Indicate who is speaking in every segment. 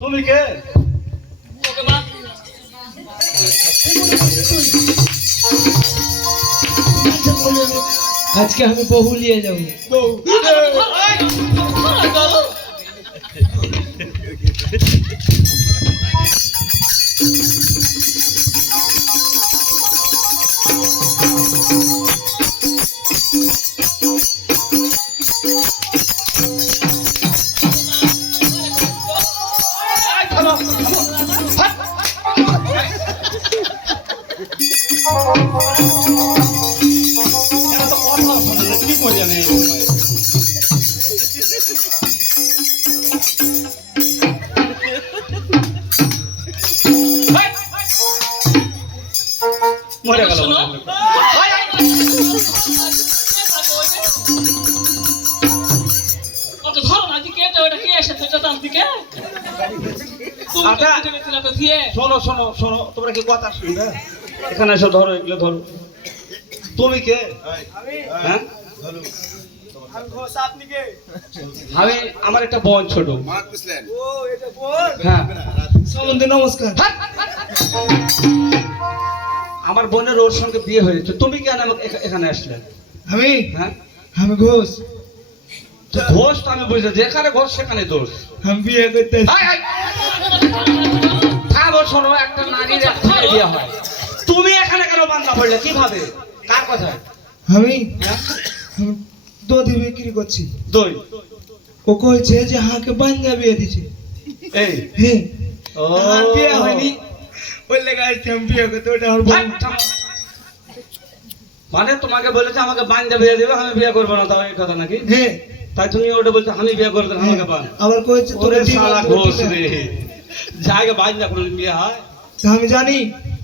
Speaker 1: তুমি কে
Speaker 2: ওকে মা
Speaker 3: আজকে আমি বহু নিয়ে যাব।
Speaker 1: এরা তো
Speaker 2: গেছিলে তো দিয়ে
Speaker 1: শোনো শোনো শোনো তোমরা কি কথা শুনবে? এখানে এসে ধরো এগুলো ধরো। তুমি কে? হ্যাঁ? আমি আমার একটা বোন ছোট। হ্যাঁ।
Speaker 3: নমস্কার।
Speaker 1: আমার বোনের ওর সঙ্গে বিয়ে হয়েছে। তুমি কেন এখানে আসলে?
Speaker 3: আমি?
Speaker 1: হ্যাঁ?
Speaker 3: আমি ঘোষ।
Speaker 1: ঘোষ তো আমি বুঝলাম যেখানে ঘোষ সেখানে দোষ।
Speaker 3: আমি বিয়ে করতে।
Speaker 1: শোনো একটা নারীর বিয়ে হয়। তুমি এখানে কেন বান্ধা পড়লে? কীভাবে? কার কথা?
Speaker 3: আমি
Speaker 1: হ্যাঁ?
Speaker 3: আমি বিক্রি করছি।
Speaker 1: দই?
Speaker 3: ও কইছে যে হাকে বাঞ্জা বিয়ে দিছে।
Speaker 1: এই?
Speaker 3: হ্যাঁ।
Speaker 1: ও।
Speaker 3: বিয়ে হয়নি। লেগে আসছে আমি বিয়ে করতে ওটা
Speaker 1: থামো। মানে তোমাকে বলেছে আমাকে বান্ধা বিয়ে দেবে আমি বিয়ে করব না তাও এই কথা নাকি?
Speaker 3: হ্যাঁ।
Speaker 1: তাই তুমি ওটা বলছো আমি বিয়ে করব না আমাকে বান
Speaker 3: আবার কইছে তোর
Speaker 1: শালা ঘোষ রে। জায়গা বান্ধা কোনো বিয়ে হয়?
Speaker 3: আমি জানি।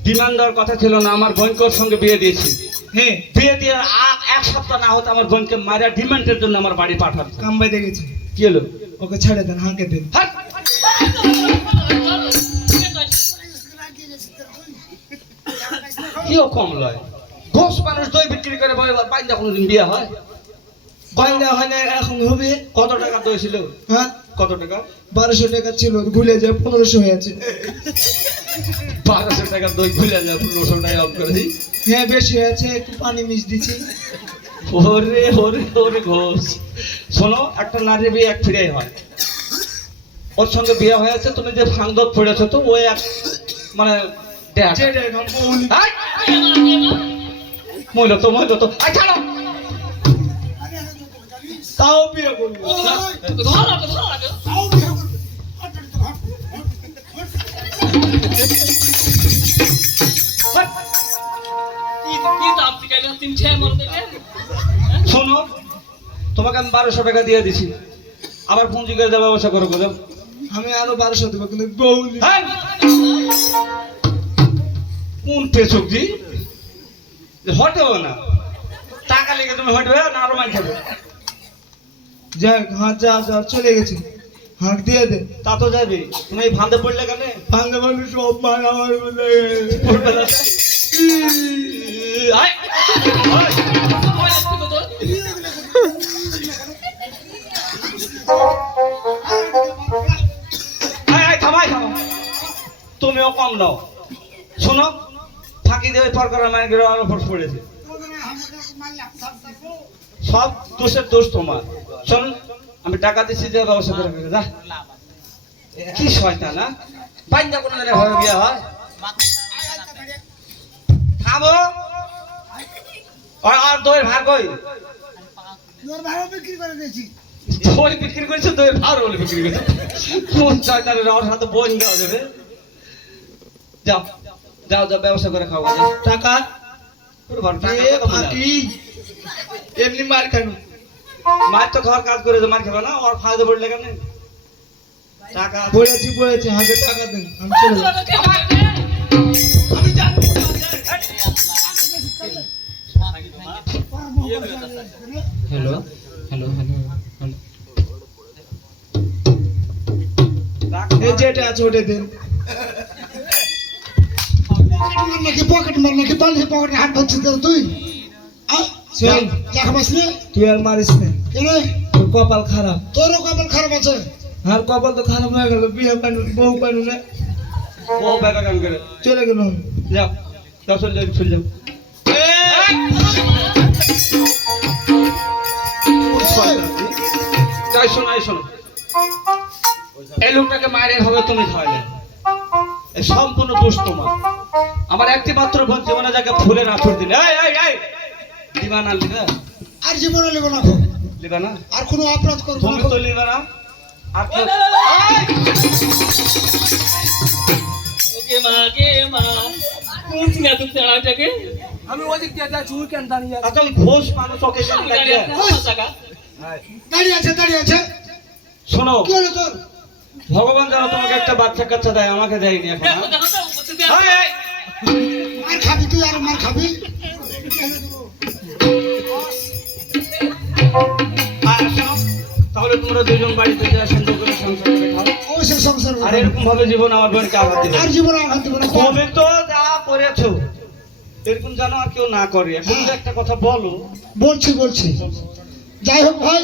Speaker 1: ডিমান্ড দেওয়ার কথা ছিল না আমার বোনকে ওর সঙ্গে বিয়ে দিয়েছি।
Speaker 3: হ্যাঁ।
Speaker 1: বিয়ে দিয়ে আর এক সপ্তাহ না হতো আমার বোনকে মারা ডিমান্ডের জন্য আমার বাড়ি পাঠাচ্ছে
Speaker 3: কাম বাইতে গেছে।
Speaker 1: কি হলো?
Speaker 3: ওকে ছেড়ে দেন হাঁকে দেন!
Speaker 1: কিও কম লয়? ঘোষ মানুষ দই বিক্রি করে বলে বাইন্দা কোনোদিন বিয়ে হয়?
Speaker 3: বাঞ্জা হয় না এখন হবে।
Speaker 1: কত টাকা দই ছিল?
Speaker 3: হ্যাঁ।
Speaker 1: কত টাকা
Speaker 3: বারোশো টাকা ছিল ভুলে যায় পনেরোশো হয়েছে
Speaker 1: বারোশো টাকা দই খুলে যায় পনেরোশো টাকা অফ করে দিই।
Speaker 3: হ্যাঁ বেশি হয়েছে একটু পানি মিশ দিছি
Speaker 1: ওরে ওরে ওরে ঘোষ। শোনো একটা নারী বিয়ে এক ফিরেই হয়। ওর সঙ্গে বিয়ে হয়েছে তুমি যে ফাংদত পড়েছো তো ওই এক মানে দেখ! মইলো তো মইলো তো। ছাড়ো!
Speaker 3: তাও বিয়ে করব
Speaker 2: ধরো ওকে ধরো
Speaker 1: শোনো তোমাকে আমি বারোশো টাকা দিয়ে দিছি। আবার পুঁজি করে দেওয়ার ব্যবস্থা করো বুঝো?
Speaker 3: আমি আরও বারোশো দেবো কিন্তু বৌলি
Speaker 1: হ্যাঁ? কোন পেছক দি? হটেও না। টাকা লেগে তুমি হটবে না আরও মাই খাবে।
Speaker 3: যাক হাত যা যা চলে গেছে। হাঁক দিয়ে দে।
Speaker 1: তা তো যাবে। তুমি এই ফান্দে পড়লে কেন?
Speaker 3: ভাঙে ভাঙে সব মার আমার বলে
Speaker 1: পড়বে না। তুমিও কম দাও। শোনো, ফাঁকি দিয়ে ওই ফরকার মায়ের আরও ফোর্স পড়েছে। সব দোষের দোষ তোমার। শোন, আমি টাকা দিচ্ছি যে ব্যবস্থা করে যা। কি শয়তান না বাইন্দা কোনো দিনে ভাবে বিয়ে হয়? থামো। আর আর দই ভার কই? দই বিক্রি করেছে? দই ভার বলে বিক্রি করেছে? কোন শয়তানের ওর সাথে দেওয়া যাবে যাও যাও যাও ব্যবস্থা করে খাওয়া
Speaker 3: টাকা? এমনি মার কেন
Speaker 1: মায়ের তো ঘর কাজ করে যে মার খাবে না? ওর ফায়দা পড়লে কেন টাকা
Speaker 3: পড়েছি পড়েছি হাতে টাকা দেন। আমি চলে
Speaker 1: আমি জানি
Speaker 3: হ্যালো হ্যালো হ্যালো এই যেটা আছে ওটা দেন
Speaker 4: নাকি পকেট মার নাকি পকেটে হাত ধরছিস তুই?
Speaker 3: তুই আর মারিস না। তোর কপাল খারাপ।
Speaker 4: তোরও কপাল খারাপ আছে?
Speaker 3: আর কপাল তো খারাপ হয়ে গেল বিয়ে পাইল বউ পাইল না। চলে গেল
Speaker 1: যাও যাও চলে যাও চলে যাও। তাই শোনো শোনো। এই লোকটাকে মায়ের হবে তুমি খাওয়ালে। সম্পূর্ণ দোষ তোমার। আমার একটি মাত্র বোন জীবনে যাকে ফুলের আঁচড় দিলে। এই এই এই! লিবা না লিবা।
Speaker 4: আর জীবনে নেব না।
Speaker 1: লিবা না
Speaker 4: আর কোনো অপরাধ করব
Speaker 1: তুমি তো লিবা না
Speaker 2: ওকে মা কে মা। কোন সিনা তুমি তাড়াটাকে
Speaker 3: আমি ওদিক দিয়ে যাচ্ছি ওই কেন দাঁড়িয়ে
Speaker 1: আচ্ছা ওই ঘোষ মানুষ ওকে ডাকিয়ে?
Speaker 2: টাকা।
Speaker 4: দাঁড়িয়ে আছে দাঁড়িয়ে আছে।
Speaker 1: শোনো।
Speaker 4: কি হলো তোর?
Speaker 1: ভগবান যেন তোমাকে একটা বাচ্চা কাচ্চা দেয় আমাকে দেয়নি এখন হ্যাঁ?
Speaker 4: মার খাবি তুই আর মার খাবি?
Speaker 1: আর তাহলে তোমরা দুজন বাড়িতে যা সুন্দর করে সংসার করে খাও।
Speaker 4: অবশ্যই সংসার
Speaker 1: আর এরকম ভাবে জীবন আমার বোনকে আঘাত দিবে
Speaker 4: আর জীবনে আঘাত দেবো না।
Speaker 1: তুমি তো যা করেছ এরকম জানো আর কেউ না করে। এখন একটা কথা বলো।
Speaker 4: বলছি বলছি। যাই হোক ভাই